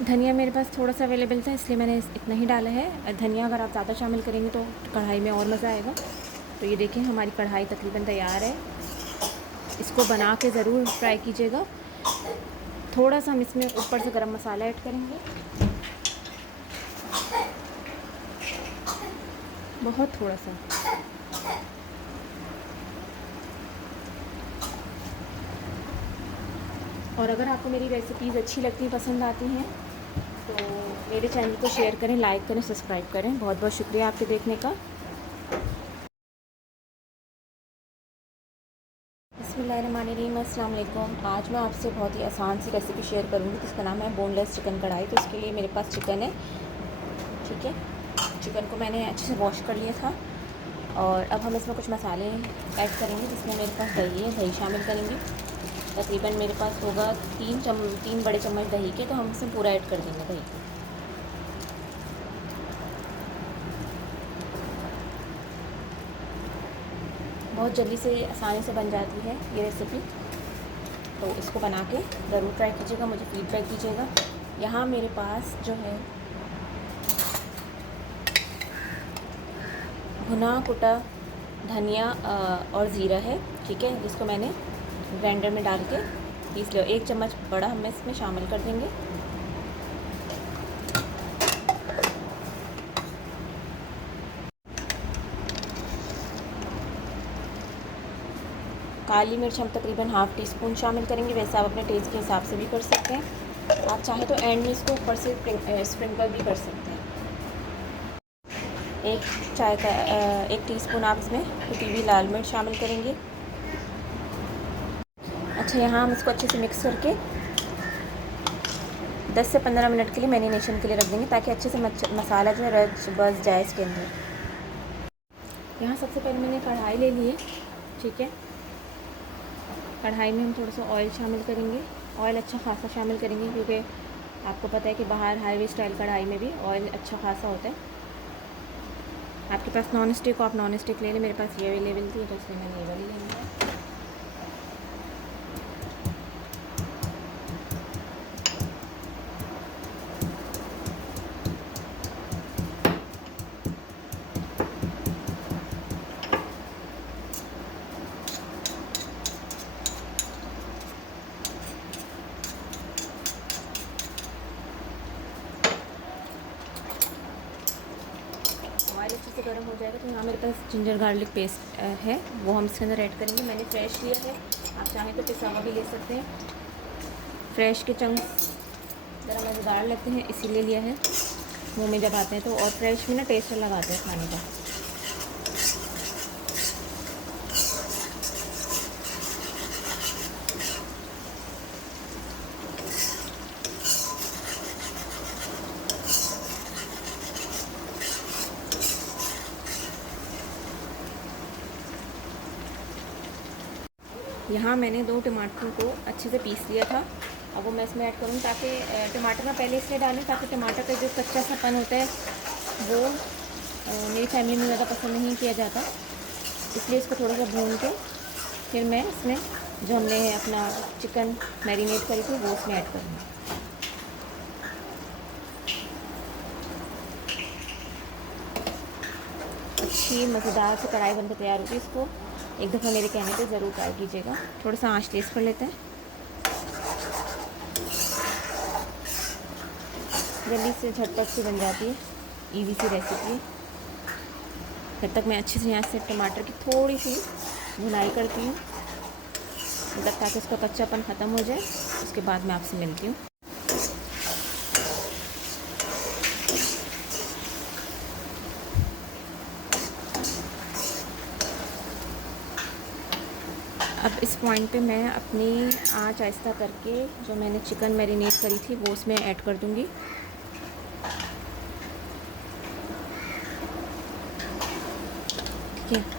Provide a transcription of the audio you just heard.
धनिया मेरे पास थोड़ा सा अवेलेबल था, इसलिए मैंने इतना ही डाला है। धनिया अगर आप ज़्यादा शामिल करेंगे तो कढ़ाई में और मज़ा आएगा। तो ये देखें हमारी कढ़ाई तकरीबन तैयार है। इसको बना के ज़रूर फ्राई कीजिएगा। थोड़ा सा हम इसमें ऊपर से गरम मसाला ऐड करेंगे, बहुत थोड़ा सा। और अगर आपको मेरी रेसिपीज़ अच्छी लगती पसंद आती हैं तो मेरे चैनल को शेयर करें, लाइक करें, सब्सक्राइब करें। बहुत बहुत शुक्रिया आपके देखने का। बिस्मिल्लाहिर्रहमानिर्रहीम, अस्सलाम वालेकुम। आज मैं आपसे बहुत ही आसान सी रेसिपी शेयर करूँगी जिसका नाम है बोनलेस चिकन कढ़ाई। तो इसके लिए मेरे पास चिकन है, ठीक है। चिकन को मैंने अच्छे से वॉश कर लिया था। और अब हम इसमें कुछ मसाले ऐड करेंगे, जिसमें मेरे पास दही है, दही शामिल करेंगे। तकरीबन मेरे पास होगा 3 बड़े चम्मच दही के, तो हम इसमें पूरा ऐड कर देंगे दही। बहुत जल्दी से आसानी से बन जाती है ये रेसिपी, तो इसको बना के ज़रूर ट्राई कीजिएगा, मुझे फीडबैक दीजिएगा। यहाँ मेरे पास जो है भुना कुटा धनिया और ज़ीरा है, ठीक है, जिसको मैंने ग्राइंडर में डाल के पीस लिया। 1 चम्मच बड़ा हम इसमें शामिल कर देंगे। काली मिर्च हम तकरीबन ½ टी स्पून शामिल करेंगे, वैसे आप अपने टेस्ट के हिसाब से भी कर सकते हैं। आप चाहें तो एंड में इसको ऊपर से स्प्रिंकल भी कर सकते हैं। 1 टीस्पून आप इसमें कुटी हुई लाल मिर्च शामिल करेंगे। अच्छा, यहाँ हम इसको अच्छे से मिक्स करके 10 से 15 मिनट के लिए मैरिनेशन के लिए रख देंगे, ताकि अच्छे से मसाला जो है रच बस जाए इसके अंदर। यहाँ सबसे पहले मैंने कढ़ाई ले ली है, ठीक है। कढ़ाई में हम थोड़ा सा ऑयल शामिल करेंगे। ऑयल अच्छा खासा शामिल करेंगे, क्योंकि आपको पता है कि बाहर हाईवे स्टाइल कढ़ाई में भी ऑयल अच्छा खासा होता है। आपके पास नॉन स्टिक हो, आप नॉन स्टिक ले लें। मेरे पास ये अवेलेबल थी, तो इसलिए मैंने ये वाली ले लिया। ऑयल अच्छे से गर्म हो जाएगा तो यहाँ मेरे पास जिंजर गार्लिक पेस्ट है, वो हम इसके अंदर ऐड करेंगे। मैंने फ्रेश लिया है, आप चाहें तो पिसा हुआ भी ले सकते हैं। फ्रेश के चंक्स ज़रा मज़ेदार लगते हैं, इसीलिए लिया है। मुंह में जब आते हैं तो, और फ्रेश में ना टेस्ट अलग आता है खाने का। यहाँ मैंने 2 टमाटर को अच्छे से पीस लिया था। अब वो मैं इसमें ऐड करूँगी, ताकि टमाटर का पहले इसलिए डालें ताकि टमाटर का जो कच्चा सापन होता है वो मेरी फैमिली में ज़्यादा पसंद नहीं किया जाता, इसलिए इसको थोड़ा सा भून के फिर मैं इसमें जो हमने अपना चिकन मैरिनेट करी थी वो उसमें ऐड करूँगी। अच्छी मज़ेदार से कढ़ाई बनकर तैयार होगी। इसको एक दफ़ा मेरे कहने पे ज़रूर ट्राई कीजिएगा। थोड़ा सा आंच तेज़ कर लेते हैं, जल्दी से झटपट से बन जाती है, इजी सी रेसिपी है। जब तक मैं अच्छे से यहाँ से टमाटर की थोड़ी सी भुनाई करती हूँ, मतलब ताकि उसका कच्चापन ख़त्म हो जाए, उसके बाद मैं आपसे मिलती हूँ। अब इस पॉइंट पे मैं अपनी आँच आहिस्ता करके जो मैंने चिकन मैरिनेट करी थी वो उसमें ऐड कर दूँगी। ठीक है,